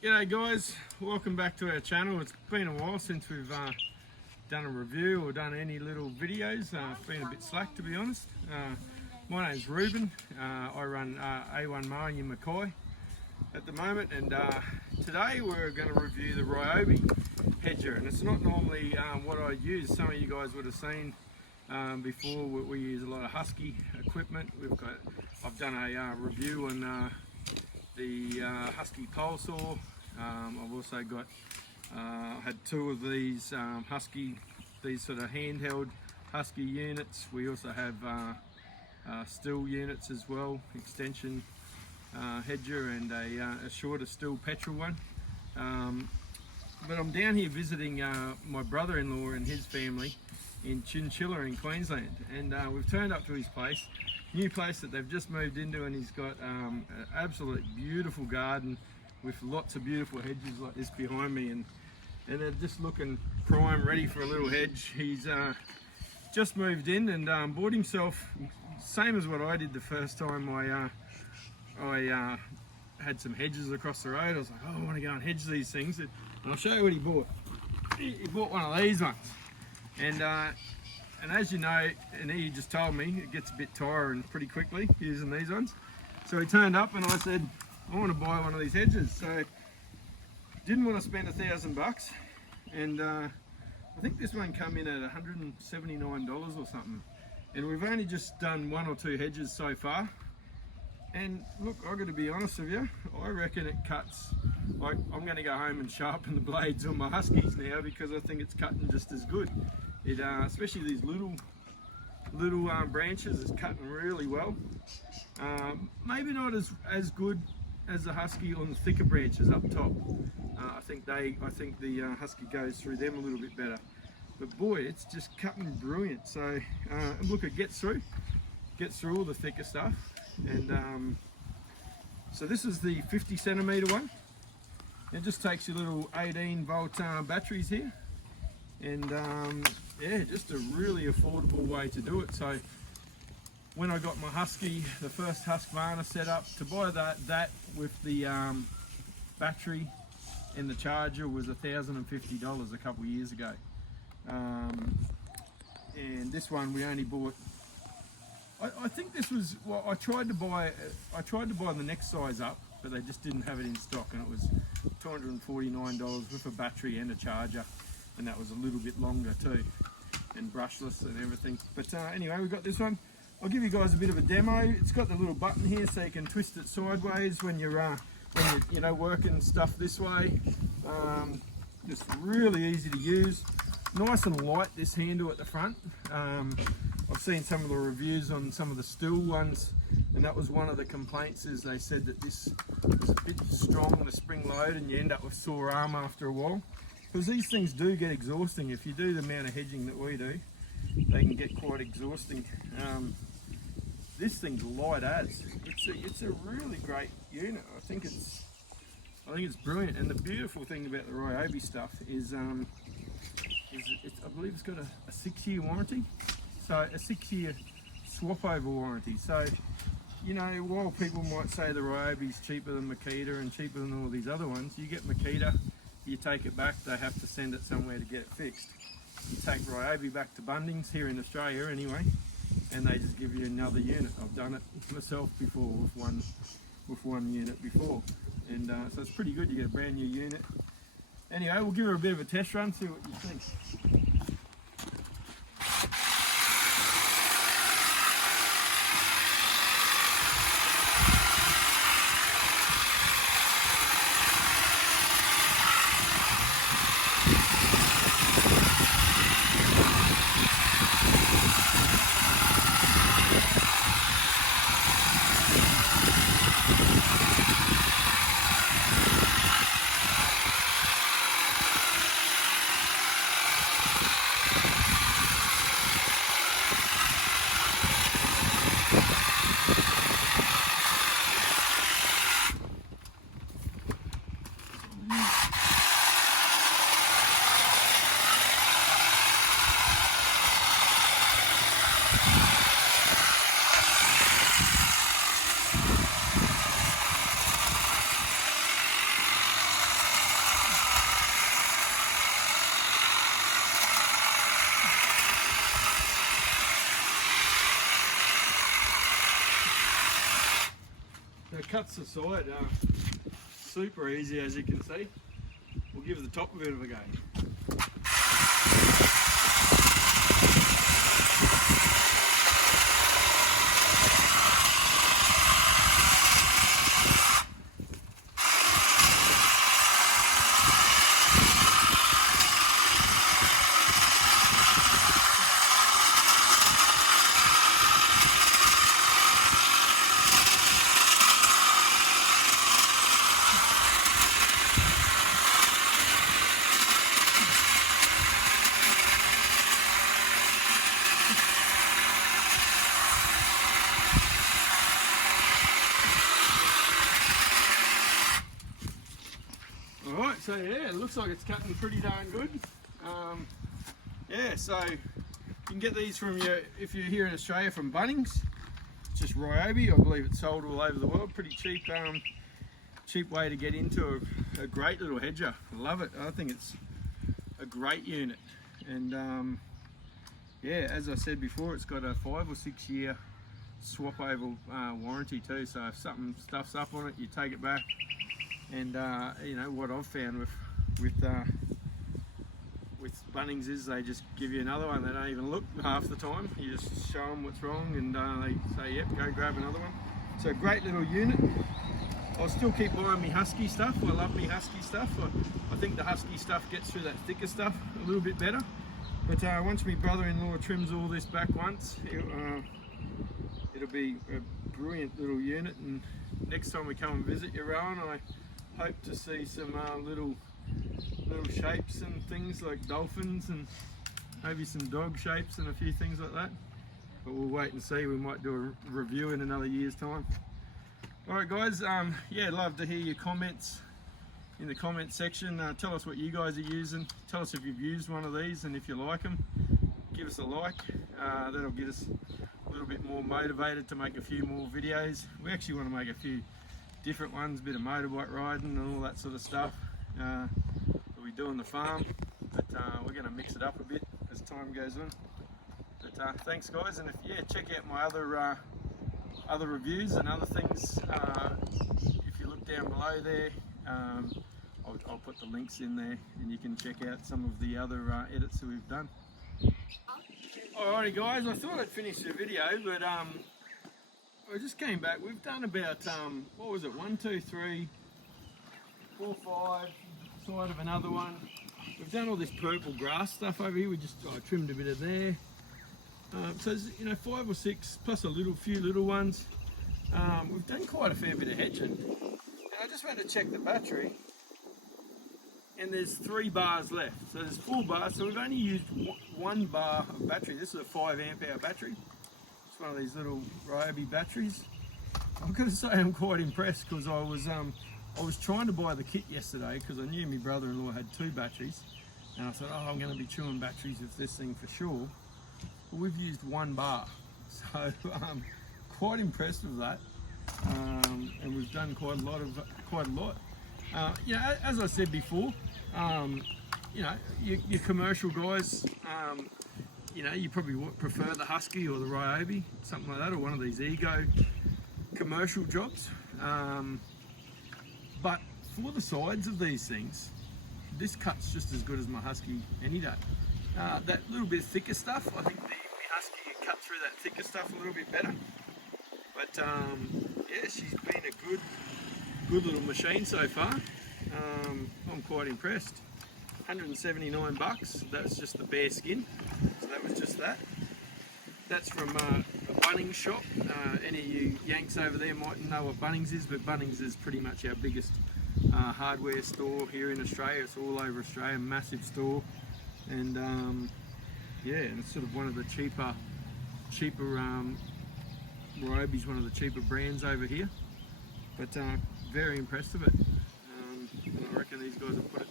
G'day guys, welcome back to our channel. It's been a while since we've done a review or done any little videos. It's been a bit slack, to be honest. My name's Reuben. I run A1 Mowing in Mackay at the moment, and today we're going to review the Ryobi hedger. And it's not normally what I use. Some of you guys would have seen before. We use a lot of Husky equipment. I've done a review on the Husky pole saw. I've also got had two of these these sort of handheld Husky units. We also have Stihl units as well, extension hedger, and a shorter Stihl petrol one. But I'm down here visiting my brother-in-law and his family in Chinchilla in Queensland, and we've turned up to his place. New place that they've just moved into, and he's got an absolute beautiful garden with lots of beautiful hedges like this behind me, and they're just looking prime, ready for a little hedge. He's just moved in and bought himself, same as what I did the first time I had some hedges across the road. I was like, oh, I want to go and hedge these things, and I'll show you what he bought. He bought one of these ones, and as you know, and he just told me, it gets a bit tiring pretty quickly using these ones. So he turned up and I said, I want to buy one of these hedges. So didn't want to spend $1,000, and I think this one come in at $179 or something. And we've only just done one or two hedges so far. And look, I've got to be honest with you, I reckon it cuts, like, I'm going to go home and sharpen the blades on my Huskies now, because I think it's cutting just as good. It, especially these little branches, is cutting really well. Maybe not as good as the Husky on the thicker branches up top. I think the Husky goes through them a little bit better. But boy, it's just cutting brilliant. So look, it gets through all the thicker stuff. And so this is the 50 centimeter one. It just takes your little 18 volt batteries here, and yeah, just a really affordable way to do it. So when I got my Husky, the first Husqvarna set up, to buy that with the battery and the charger was $1,050 a couple of years ago. And this one we only bought, I think this was, well, I tried to buy the next size up, but they just didn't have it in stock, and it was $249 with a battery and a charger, and that was a little bit longer too, and brushless and everything. But anyway, we've got this one. I'll give you guys a bit of a demo. It's got the little button here so you can twist it sideways when you're working stuff this way. Just really easy to use. Nice and light, this handle at the front. I've seen some of the reviews on some of the Stihl ones, and that was one of the complaints, is they said that this is a bit strong, the spring load, and you end up with sore arm after a while. Because these things do get exhausting. If you do the amount of hedging that we do, they can get quite exhausting. This thing's light as. It's a really great unit. I think it's brilliant. And the beautiful thing about the Ryobi stuff is I believe it's got a 6-year warranty. So a 6-year swap over warranty. So, you know, while people might say the Ryobi's cheaper than Makita and cheaper than all these other ones, you get Makita, you take it back, they have to send it somewhere to get it fixed. You take Ryobi back to Bunnings, here in Australia anyway, and they just give you another unit. I've done it myself before with one unit before, and so it's pretty good. You get a brand new unit. Anyway, we'll give her a bit of a test run, see what you think. cuts the side super easy, as you can see. We'll give the top a bit of a go. Alright, so yeah, it looks like it's cutting pretty darn good. Yeah, so you can get these from if you're here in Australia, from Bunnings. It's just Ryobi. I believe it's sold all over the world. Pretty cheap, cheap way to get into a great little hedger. I love it. I think it's a great unit. And yeah, as I said before, it's got a 5 or 6 year swap over warranty too. So if something stuffs up on it, you take it back. And you know what I've found with Bunnings is they just give you another one. They don't even look half the time. You just show them what's wrong, and they say, "Yep, go grab another one." So great little unit. I'll still keep buying me Husky stuff. I love me Husky stuff. I think the Husky stuff gets through that thicker stuff a little bit better. But once my brother-in-law trims all this back once, it'll be a brilliant little unit. And next time we come and visit you, Rowan, I hope to see some little shapes and things like dolphins, and maybe some dog shapes and a few things like that. But we'll wait and see. We might do a review in another year's time. Alright guys, yeah, love to hear your comments in the comment section. Tell us what you guys are using. Tell us if you've used one of these, and if you like them, give us a like. That'll get us a little bit more motivated to make a few more videos. We actually want to make a few different ones, a bit of motorbike riding and all that sort of stuff that we do on the farm, but we're going to mix it up a bit as time goes on. But thanks guys, and check out my other reviews and other things. If you look down below there, I'll put the links in there, and you can check out some of the other edits that we've done. Alrighty guys, I thought I'd finish the video, but I just came back. We've done about, what was it, 1, 2, 3, 4, 5, side of another one. We've done all this purple grass stuff over here. I trimmed a bit of there. So there's, 5 or 6 plus a few little ones. We've done quite a fair bit of hedging. And I just went to check the battery, and there's 3 bars left. So there's 4 bars. So we've only used 1 bar of battery. This is a 5 amp hour battery. One of these little Ryobi batteries. I've got to say I'm quite impressed, because I was trying to buy the kit yesterday because I knew my brother-in-law had 2 batteries, and I thought, oh, I'm going to be chewing batteries with this thing for sure. But we've used 1 bar, so I'm quite impressed with that, and we've done quite a lot. As I said before, your commercial guys. You probably prefer the Husky or the Ryobi, something like that, or one of these Ego commercial jobs. But for the sides of these things, this cuts just as good as my Husky any day. That little bit thicker stuff, I think the Husky can cut through that thicker stuff a little bit better. But yeah, she's been a good little machine so far. I'm quite impressed. 179 bucks. That's just the bare skin. So that was just that. That's from a Bunnings shop. Any of you Yanks over there mightn't know what Bunnings is, but Bunnings is pretty much our biggest hardware store here in Australia. It's all over Australia, massive store, and yeah, and it's sort of one of the cheaper Ryobi's one of the cheaper brands over here. But very impressed with it. And I reckon these guys will put it